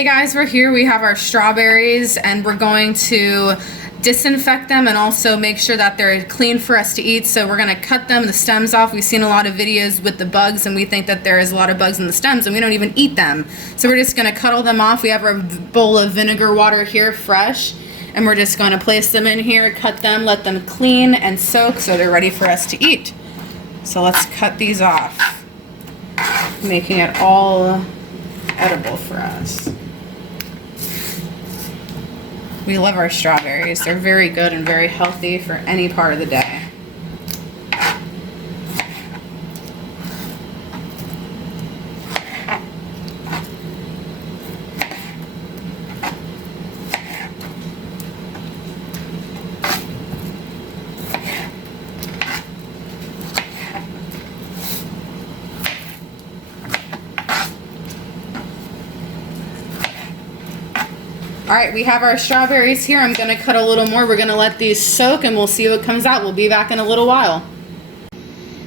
Hey guys, we're here. We have our strawberries and we're going to disinfect them and also make sure that they're clean for us to eat. So we're going to cut them, the stems off. We've seen a lot of videos with the bugs and we think that there is a lot of bugs in the stems and we don't even eat them. So we're just going to cut all them off. We have our bowl of vinegar water here fresh and we're just going to place them in here, cut them, let them clean and soak so they're ready for us to eat. So let's cut these off, making it all edible for us. We love our strawberries. They're very good and very healthy for any part of the day. All right, we have our strawberries here. I'm gonna cut a little more. We're gonna let these soak and we'll see what comes out. We'll be back in a little while.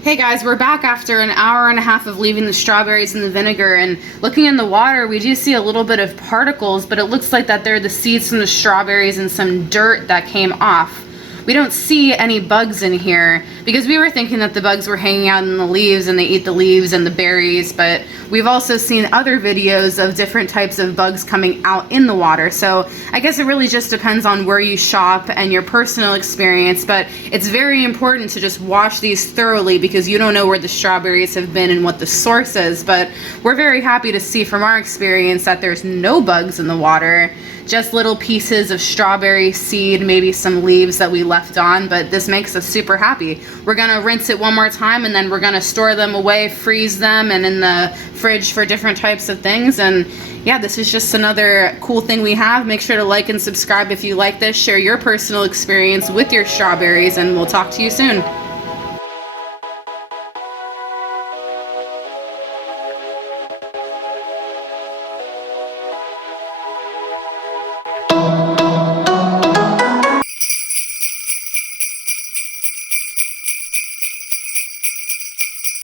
Hey guys, we're back after an hour and a half of leaving the strawberries in the vinegar, and looking in the water, we do see a little bit of particles, but it looks like that they're the seeds from the strawberries and some dirt that came off. We don't see any bugs in here because we were thinking that the bugs were hanging out in the leaves and they eat the leaves and the berries, but we've also seen other videos of different types of bugs coming out in the water. So I guess it really just depends on where you shop and your personal experience, but it's very important to just wash these thoroughly because you don't know where the strawberries have been and what the source is. But we're very happy to see from our experience that there's no bugs in the water, just little pieces of strawberry seed, maybe some leaves that we left on, but this makes us super happy. We're gonna rinse it one more time and then we're gonna store them away, freeze them, and in the fridge for different types of things. And yeah, this is just another cool thing we have. Make sure to like and subscribe if you like this. Share your personal experience with your strawberries and we'll talk to you soon.